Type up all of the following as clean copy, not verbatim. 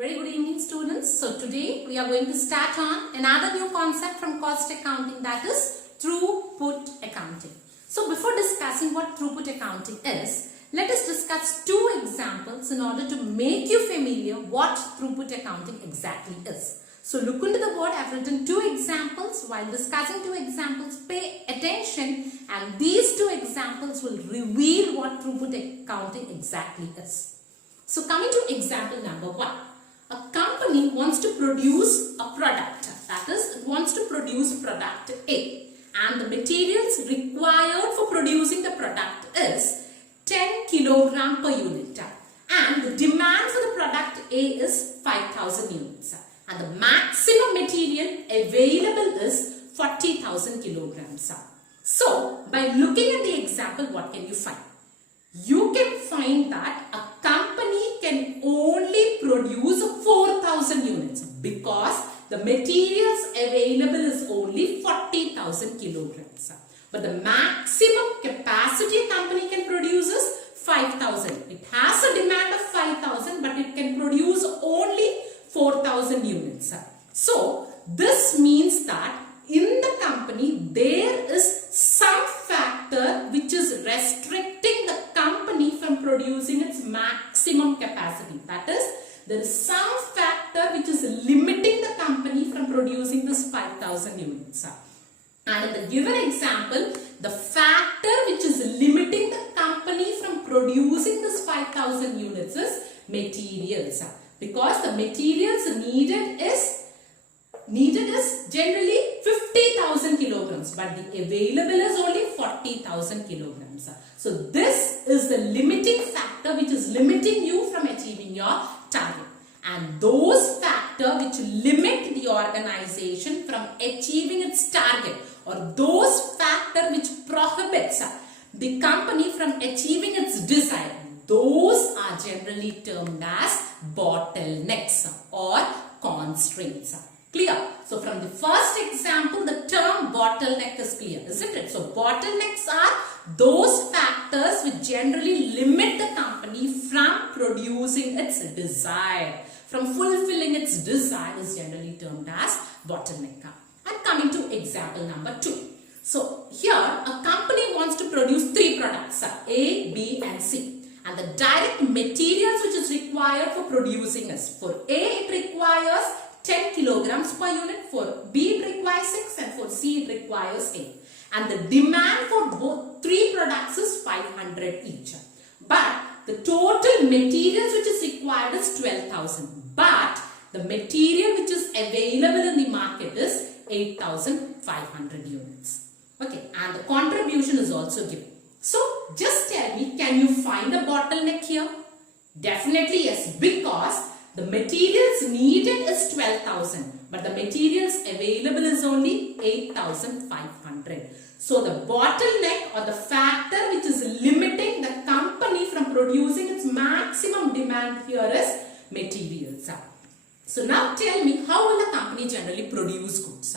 Very good evening, students. So today we are going to start on another new concept from cost accounting, that is throughput accounting. So before discussing what throughput accounting is, let us discuss two examples in order to make you familiar what throughput accounting exactly is. So look into the board. I have written two examples. While discussing two examples, pay attention, and these two examples will reveal what throughput accounting exactly is. So coming to example number 1. A company wants to produce a product, that is, it wants to produce product A, and the materials required for producing the product is 10 kilogram per unit, and the demand for the product A is 5,000 units, and the maximum material available is 40,000 kilograms. So, by looking at the example, what can you find? You can find that a company can only produce 4,000 units because the materials available is only 40,000 kilograms. But the maximum capacity a company can produce is 5,000. It has a demand of 5,000, but it can produce only 4,000 units. So, this means that in the company there is some factor which is restricting the company from producing its maximum capacity. That is, there is some factor which is limiting the company from producing this 5,000 units. And in the given example, the factor which is limiting the company from producing this 5,000 units is materials. Because the materials needed is generally 50,000 kilograms, but the available is only 40,000 kilograms. So this is the limiting factor which is limiting you from achieving your target. And those factors which limit the organization from achieving its target, or those factors which prohibits the company from achieving its desire, those are generally termed as bottlenecks or constraints. Clear? So from the first example, the term bottleneck is clear, isn't it? So bottlenecks are those factors which generally limit the company from producing its desire, from fulfilling its desire is generally termed as bottleneck. And coming to example number 2. So here a company wants to produce 3 products, A, B and C. And the direct materials which is required for producing is, for A it requires 10 kilograms per unit, for B it requires 6 and for C it requires 8. And the demand for both 3 products is 500 each. But the total materials which is required is 12,000. But the material which is available in the market is 8,500 units. Okay, and the contribution is also given. So just tell me, can you find a bottleneck here? Definitely yes, because the materials needed is 12,000, but the materials available is only 8,500. So the bottleneck or the factor which is limiting the company from producing its maximum demand here is materials. So now tell me, how will a company generally produce goods?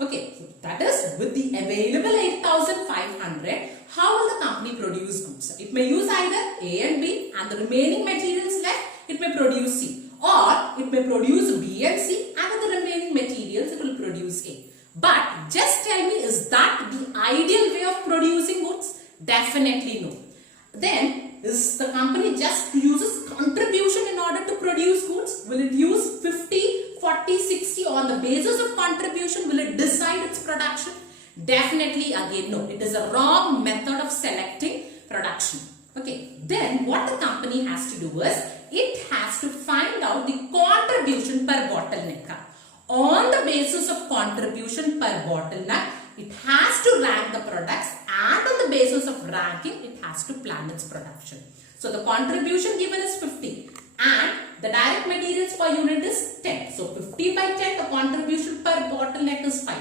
Okay, so that is, with the available 8,500, how will the company produce goods? It may use either A and B, and the remaining materials left, it may produce C. Or it may produce B and C, and with the remaining materials it will produce A. But just tell me, is that the ideal way of producing goods? Definitely no. Then, is the company just uses contribution in order to produce goods? Will it use 50, 40, 60 on the basis of contribution? Will it decide its production? Definitely again no. It is a wrong method of selecting production. Okay. Then what the company has to do is, it has to find out the contribution per bottleneck. On the basis of contribution per bottleneck, it has to rank the products, and on the basis of ranking, it has to plan its production. So the contribution given is 50 and the direct materials per unit is 10. So 50 by 10, the contribution per bottleneck is 5.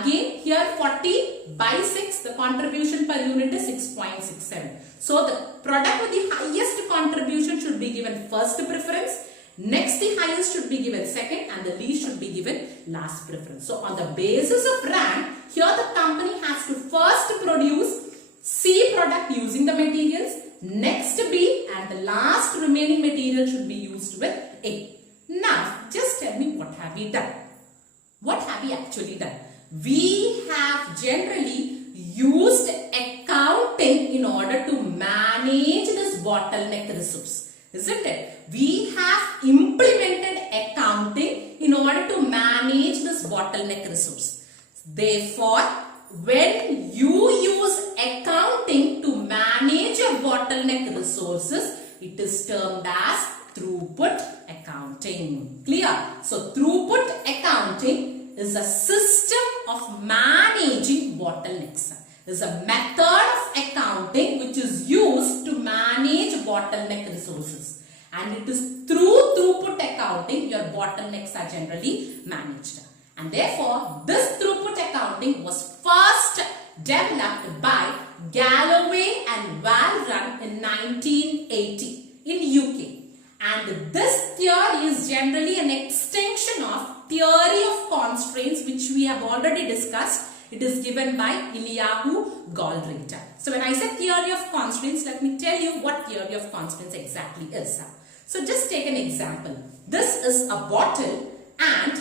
Again here 40 by 6, the contribution per unit is 6.67. So the product with the highest contribution should be given first preference. Next the highest should be given second, and the least should be given last preference. So on the basis of rank, here the company has to first produce C product using the materials, next B, and the last remaining material should be used with A. Now we done? What have we actually done? We have generally used accounting in order to manage this bottleneck resource, isn't it? We have implemented accounting in order to manage this bottleneck resource. Therefore, when you use accounting to manage your bottleneck resources, it is termed as throughput accounting. Clear? So, throughput accounting is a system of managing bottlenecks. Is a method of accounting which is used to manage bottleneck resources. And it is through throughput accounting your bottlenecks are generally managed. And therefore, this throughput accounting was first developed by Galloway and Walrun in 1980 in UK. And this theory is generally an extension of theory of constraints which we have already discussed. It is given by Eliyahu Goldratt. So when I say theory of constraints, let me tell you what theory of constraints exactly is. So just take an example. This is a bottle and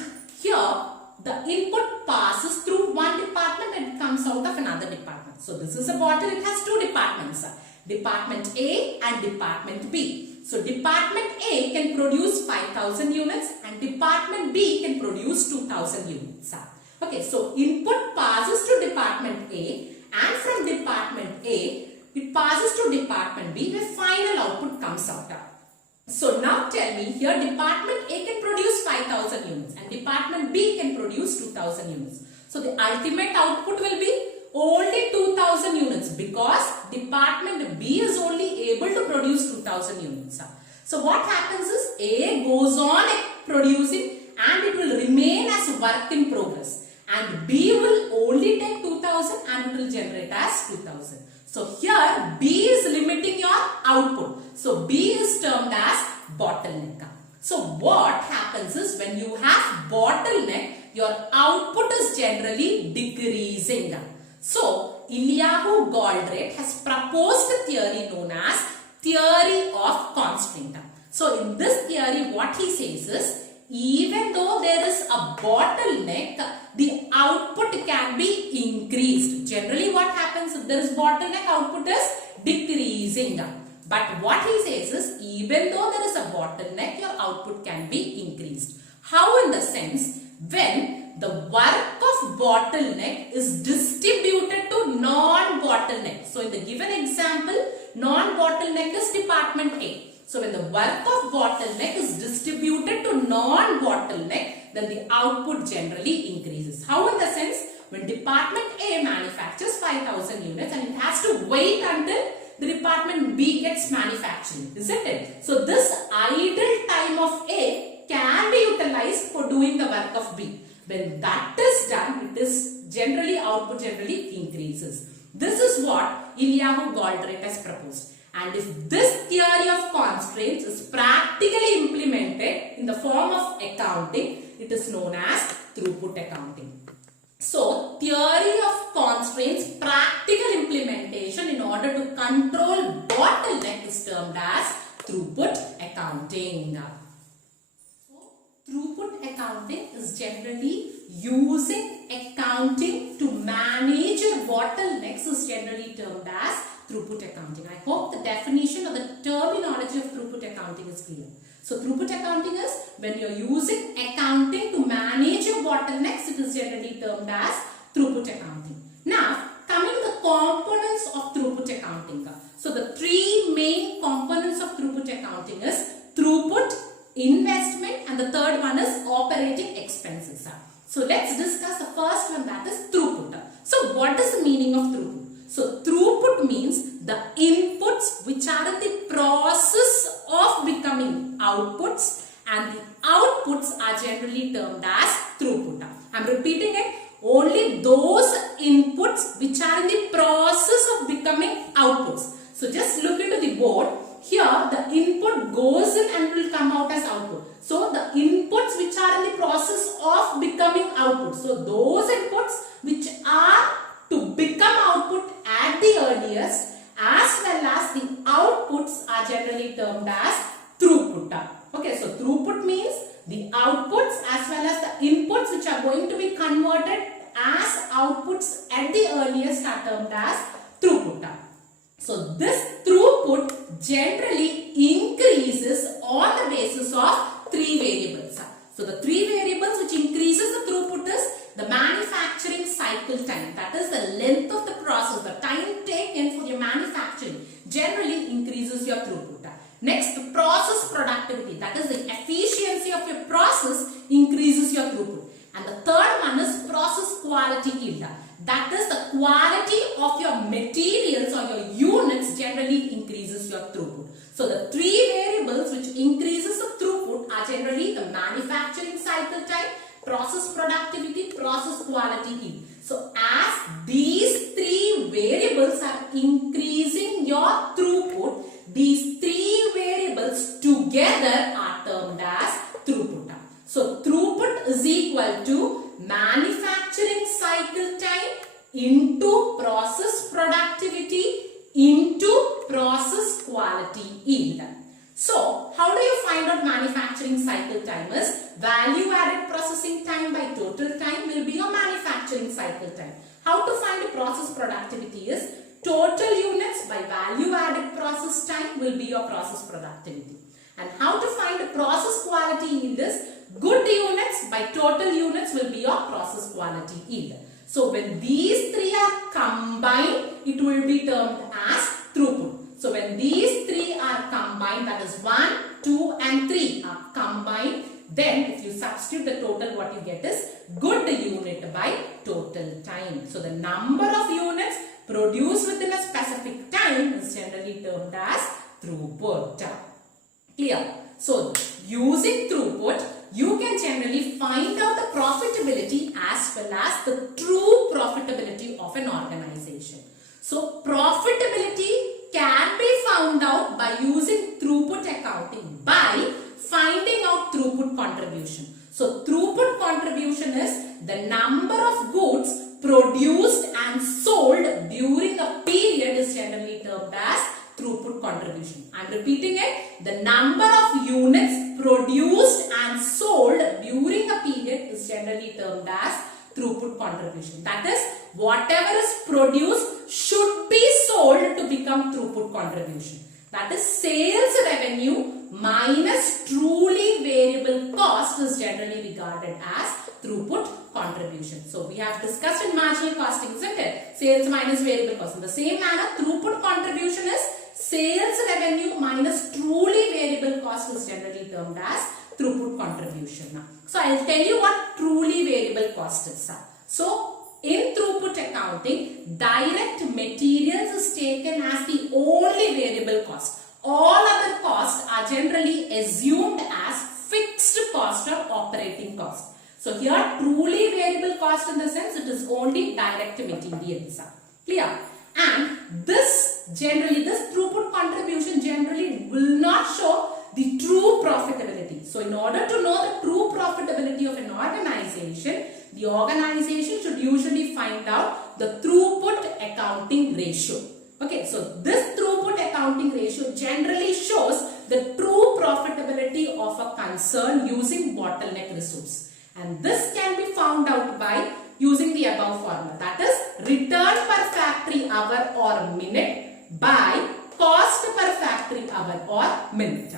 here the input passes through one department and it comes out of another department. So this is a bottle, it has two departments. Department A and Department B. So Department A can produce 5,000 units and Department B can produce 2,000 units. Okay, so input passes to Department A and from Department A, it passes to Department B where final output comes out. So now tell me here Department A can produce 5,000 units and Department B can produce 2,000 units. So the ultimate output will be only 2,000 units because Department B is only able to produce 2,000 units. So what happens is A goes on producing and it will remain as work in progress. And B will only take 2,000 and it will generate as 2,000. So here B is limiting your output. So B is termed as bottleneck. So what happens is when you have bottleneck, your output is generally decreasing. So Eliyahu Goldratt has proposed a theory known as theory of constraint. So in this theory what he says is even though there is a bottleneck, the output can be increased. Generally what happens if there is bottleneck, output is decreasing. But what he says is even though there is a bottleneck, your output can be increased. How in the sense when the work of bottleneck is distributed to non-bottleneck. So in the given example, non-bottleneck is Department A. So when the work of bottleneck is distributed to non-bottleneck, then the output generally increases. How in the sense when Department A manufactures 5,000 units and it has to wait until the Department B gets manufacturing, isn't it? So this idle time of A can be utilized for doing the work of B. When that is done, it is generally output generally increases. This is what Eliyahu Goldratt has proposed. And if this theory of constraints is practically implemented in the form of accounting, it is known as throughput accounting. So, theory of constraints practical implementation in order to control bottleneck is termed as throughput accounting. Throughput accounting is generally using accounting to manage your bottlenecks is generally termed as throughput accounting. I hope the definition or the terminology of throughput accounting is clear. So throughput accounting is when you are using accounting to manage your bottlenecks, it is generally termed as throughput accounting. Now coming to the components of throughput accounting. So the three main components of throughput accounting is throughput, investment, and the third one is operating expenses. So let's discuss the first one, that is throughput. So what is the meaning of throughput? So throughput means the inputs which are in the process of becoming outputs and the outputs are generally termed as throughput. I am repeating it. Only those inputs which are in the process of becoming outputs. So just look into the board. Here the input goes in and will come out as output. So the inputs which are in the process of becoming output. So those inputs which are to become output at the earliest as well as the outputs are generally termed as throughput. Okay, so throughput means the outputs as well as the converted as outputs at the earliest are termed as throughput. So this throughput generally increases on the basis of three variables. So the three variables which increases the throughput is the manufacturing cycle time, that is the length of the process, the time taken for your manufacturing generally increases your throughput. Next, the process productivity, that is the efficiency of your process increases your throughput. And the third one is process quality yield, that is the quality of your materials or your units generally increases your throughput. So the three variables which increases the throughput are generally the manufacturing cycle time, process productivity, process quality yield. So as these three variables are increasing your throughput, these three variables together are termed as throughput. So throughput is equal to manufacturing cycle time into process productivity into process quality yield. So how do you find out manufacturing cycle time? Is value added processing time by total time will be your manufacturing cycle time. How to find the process productivity is total units by value added process time will be your process productivity. And how to find the process quality yield is good units by total units will be your process quality yield. So when these three are combined, it will be termed as throughput. So when these three are combined, that is 1, 2 and 3 are combined, then if you substitute the total, what you get is good unit by total time. So the number of units produced within a specific time is generally termed as throughput. Clear? So using throughput, you can generally find out the profitability as well as the true profitability of an organization. So profitability can be found out by using throughput accounting by finding out throughput contribution. So throughput contribution is the number of goods produced and sold during a period is generally termed as throughput contribution. I am repeating it. The number of units produced and sold during a period is generally termed as throughput contribution. That is, whatever is produced should be sold to become throughput contribution. That is, sales revenue minus truly variable cost is generally regarded as throughput contribution. So we have discussed in marginal costing, isn't it? Sales minus variable cost. In the same manner, throughput contribution is sales revenue minus truly variable cost is generally termed as throughput contribution. So I will tell you what truly variable cost is. So in throughput accounting, direct materials is taken as the only variable cost. All other costs are generally assumed as fixed cost or operating cost. So here truly variable cost in the sense it is only direct materials. Clear? And this throughput contribution generally will not show the true profitability. So in order to know the true profitability of an organization, the organization should usually find out the throughput accounting ratio. Okay, so this throughput accounting ratio generally shows the true profitability of a concern using bottleneck resource. And this can be found out by using the above formula, that is return per factory hour or minute by cost per factory hour or minute.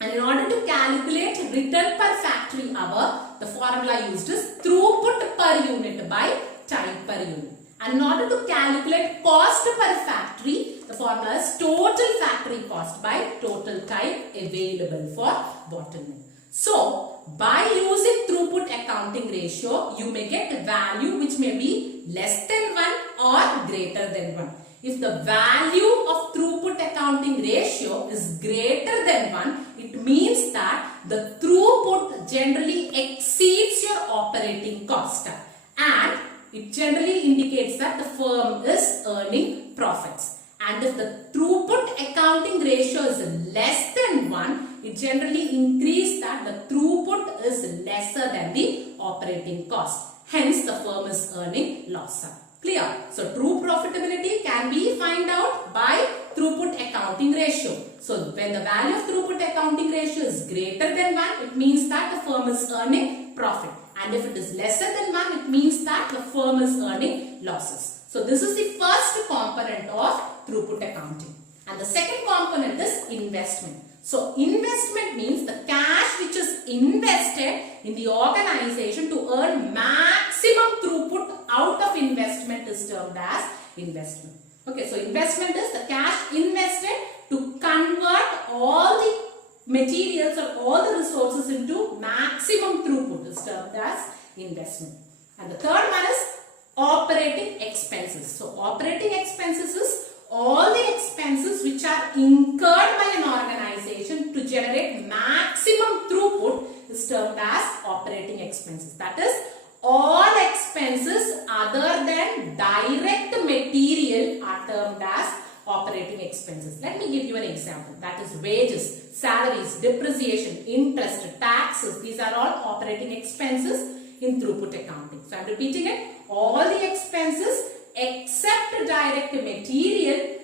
And in order to calculate return per factory hour, the formula used is throughput per unit by time per unit. And in order to calculate cost per factory, the formula is total factory cost by total time available for bottleneck. So, by using throughput accounting ratio, you may get a value which may be less than 1 or greater than 1. If the value of throughput accounting ratio is greater than 1, it means that the throughput generally exceeds your operating cost. And it generally indicates that the firm is earning profits. And if the throughput accounting ratio is less than 1, it generally increases that the throughput is lesser than the operating cost. Hence, the firm is earning loss. Clear? So, true profitability can be found out by throughput accounting ratio. So when the value of throughput accounting ratio is greater than 1, it means that the firm is earning profit. And if it is lesser than 1, it means that the firm is earning losses. So this is the first component of throughput accounting. And the second component is investment. So investment means the cash which is invested in the organization to earn maximum throughput out of investment is termed as investment. Okay, so investment is the cash invested to convert all the materials or all the resources into maximum throughput is termed as investment. And the third one is operating expenses. So operating expenses is all the expenses which are incurred by an organization to generate maximum throughput is termed as operating expenses. That is, all expenses other than direct material are termed as operating expenses. Let me give you an example. That is wages, salaries, depreciation, interest, taxes. These are all operating expenses in throughput accounting. So I am repeating it. All the expenses except direct material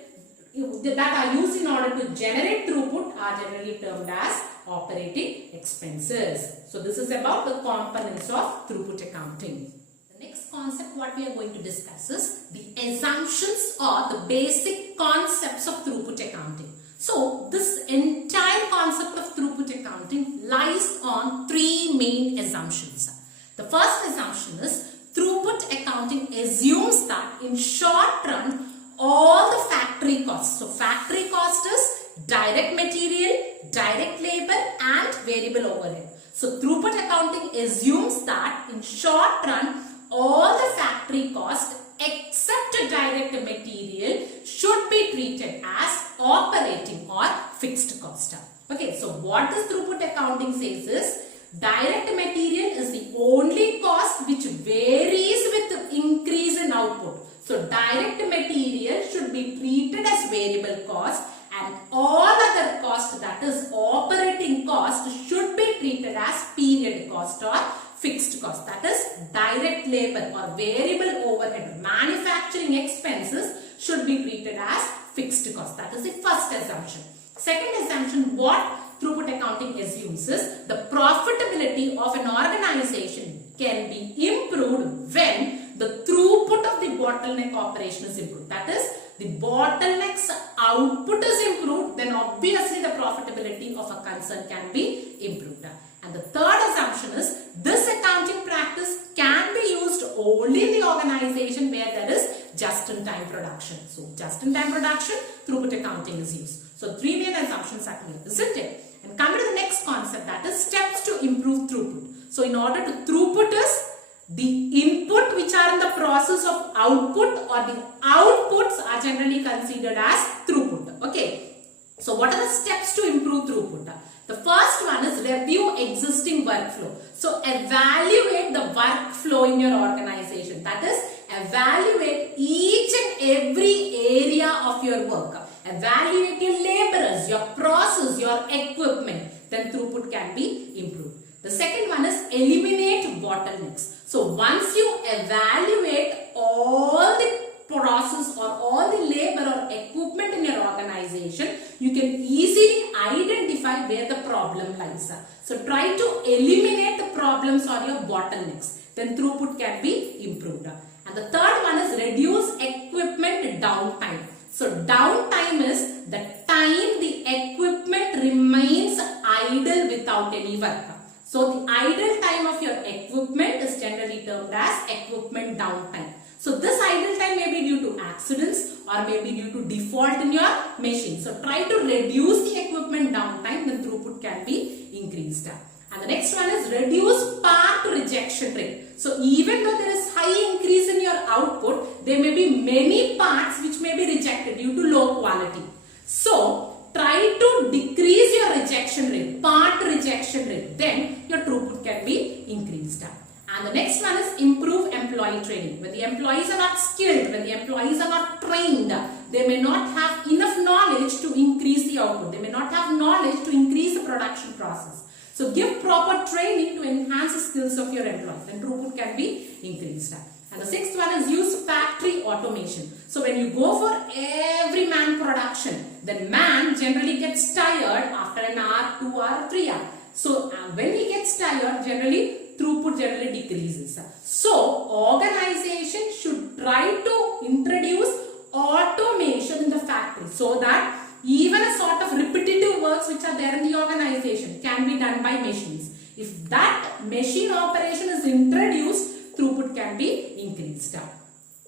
that are used in order to generate throughput are generally termed as operating expenses. So this is about the components of throughput accounting. The next concept what we are going to discuss is the assumptions or the basic concepts of throughput accounting. So this entire concept of throughput accounting lies on three main assumptions. The first assumption is throughput accounting assumes that in short run all the factory costs. So factory cost is direct material, direct labor and variable overhead. So throughput accounting assumes that in short run all the factory costs except direct material should be treated as operating or fixed cost. Okay, so what this throughput accounting says is direct material is the only cost which varies with the increase in output. So direct material should be treated as variable cost and all other cost, that is operating cost, should be treated as period cost or fixed cost. That is direct labor or variable overhead, manufacturing expenses should be treated as fixed cost. That is the first assumption. Second assumption, what throughput accounting assumes is the profitability of an organization can be improved when the throughput of the bottleneck operation is improved. That is, the bottleneck's output is improved, then obviously the profitability of a concern can be improved. And the third assumption is this accounting practice can be used only in the organization where there is just-in-time production. So just-in-time production, throughput accounting is used. So three main assumptions are clear, isn't it? And come to the next concept, that is steps to improve throughput. So in order to throughput is the input which are in the process of output or the outputs are generally considered as throughput. Okay. So what are the steps to improve throughput? The first one is review existing workflow. So evaluate the workflow in your organization. That is, evaluate each and every area of your work. Evaluate your laborers, your process, your equipment. Then throughput can be improved. The second one is eliminate bottlenecks. So once you evaluate all the process or all the labor or equipment in your organization, you can easily identify where the problem lies. So try to eliminate the problems or your bottlenecks. Then throughput can be improved. And the third one is reduce equipment downtime. So downtime is the time the equipment remains idle without any work. So the idle time of your equipment is generally termed as equipment downtime. So this idle time may be due to accidents or may be due to default in your machine. So try to reduce the equipment downtime, then throughput can be increased. And the next one is reduce part rejection rate. So even though there is high increase in your output, there may be many parts which may be rejected due to low quality. So try to decrease your rejection rate, part rejection rate, then your throughput can be increased. And the next one is improve employee training. When the employees are not skilled, when the employees are not trained, they may not have enough knowledge to increase the output. They may not have knowledge to increase the production process. So give proper training to enhance the skills of your employees, then throughput can be increased. And the sixth one is use factory automation. So when you go for every man production, then man generally gets tired after an hour, 2 hour, 3 hour. So when he gets tired, generally throughput generally decreases. So organization should try to introduce automation in the factory so that even a sort of repetitive works which are there in the organization can be done by machines. If that machine operation is introduced, throughput can be increased.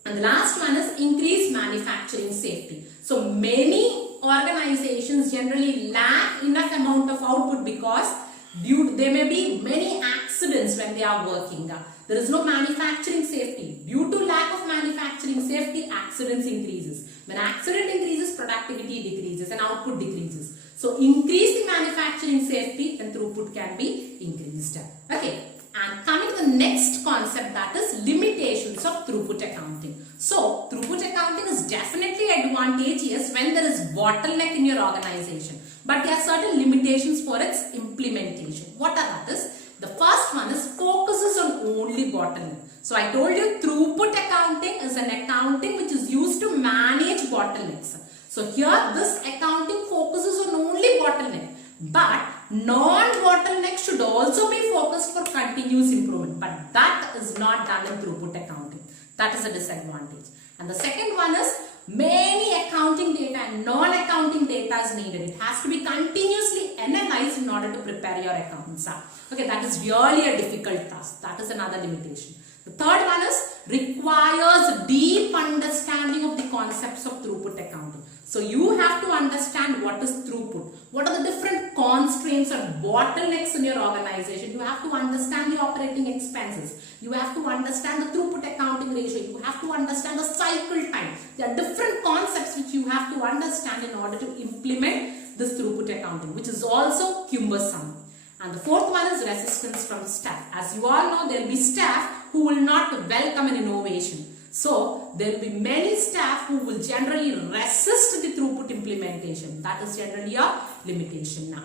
And the last one is increased manufacturing safety. So many organizations generally lack enough amount of output because there may be many accidents when they are working. There is no manufacturing safety. Due to lack of manufacturing safety, accidents increases. When accident increases, productivity decreases and output decreases. So increase the manufacturing safety and throughput can be increased. Okay. And coming to the next concept, that is limitations of throughput accounting. So throughput accounting is definitely advantageous when there is bottleneck in your organization. But there are certain limitations for its implementation. What are that is? The first one is focuses on only bottleneck. So I told you throughput accounting is an accounting which is used to manage bottlenecks. So here this accounting focuses on only bottleneck. But non-bottleneck should also be focused for continuous improvement. But that is not done in throughput accounting. That is a disadvantage. And the second one is many accounting data and non-accounting data is needed. It has to be continuously analyzed in order to prepare your accounts. Okay, that is really a difficult task. That is another limitation. The third one is requires deep understanding of the concepts of throughput accounting. So you have to understand what is throughput. What are the different constraints or bottlenecks in your organization? You have to understand the operating expenses. You have to understand the throughput accounting ratio. You have to understand the cycle time. There are different concepts which you have to understand in order to implement this throughput accounting, which is also cumbersome. And the fourth one is resistance from staff. As you all know, there will be staff who will not welcome an innovation. So there will be many staff who will generally resist the throughput implementation. That is generally a limitation now.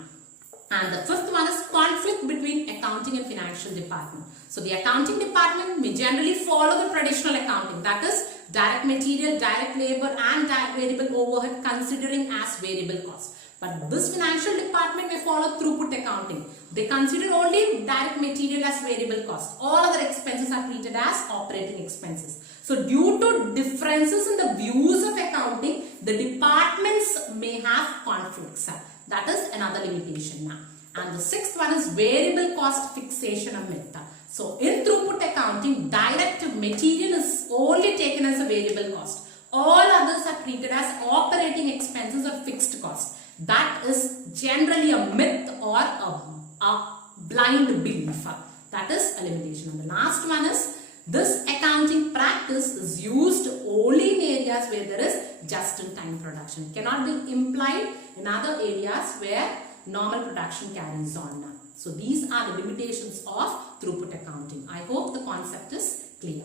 And the fifth one is conflict between accounting and financial department. So the accounting department may generally follow the traditional accounting, that is direct material, direct labor and direct variable overhead considering as variable cost. But this financial department may follow throughput accounting. They consider only direct material as variable cost. All other expenses are treated as operating expenses. So due to differences in the views of accounting, the departments may have conflicts. That is another limitation now. And the sixth one is variable cost fixation of myth. So in throughput accounting, direct material is only taken as a variable cost. All others are treated as operating expenses or fixed cost. That is generally a myth or a blind belief. That is a limitation. And the last one is this accounting practice is used only in areas where there is just-in-time production. It cannot be implied in other areas where normal production carries on. So these are the limitations of throughput accounting. I hope the concept is clear.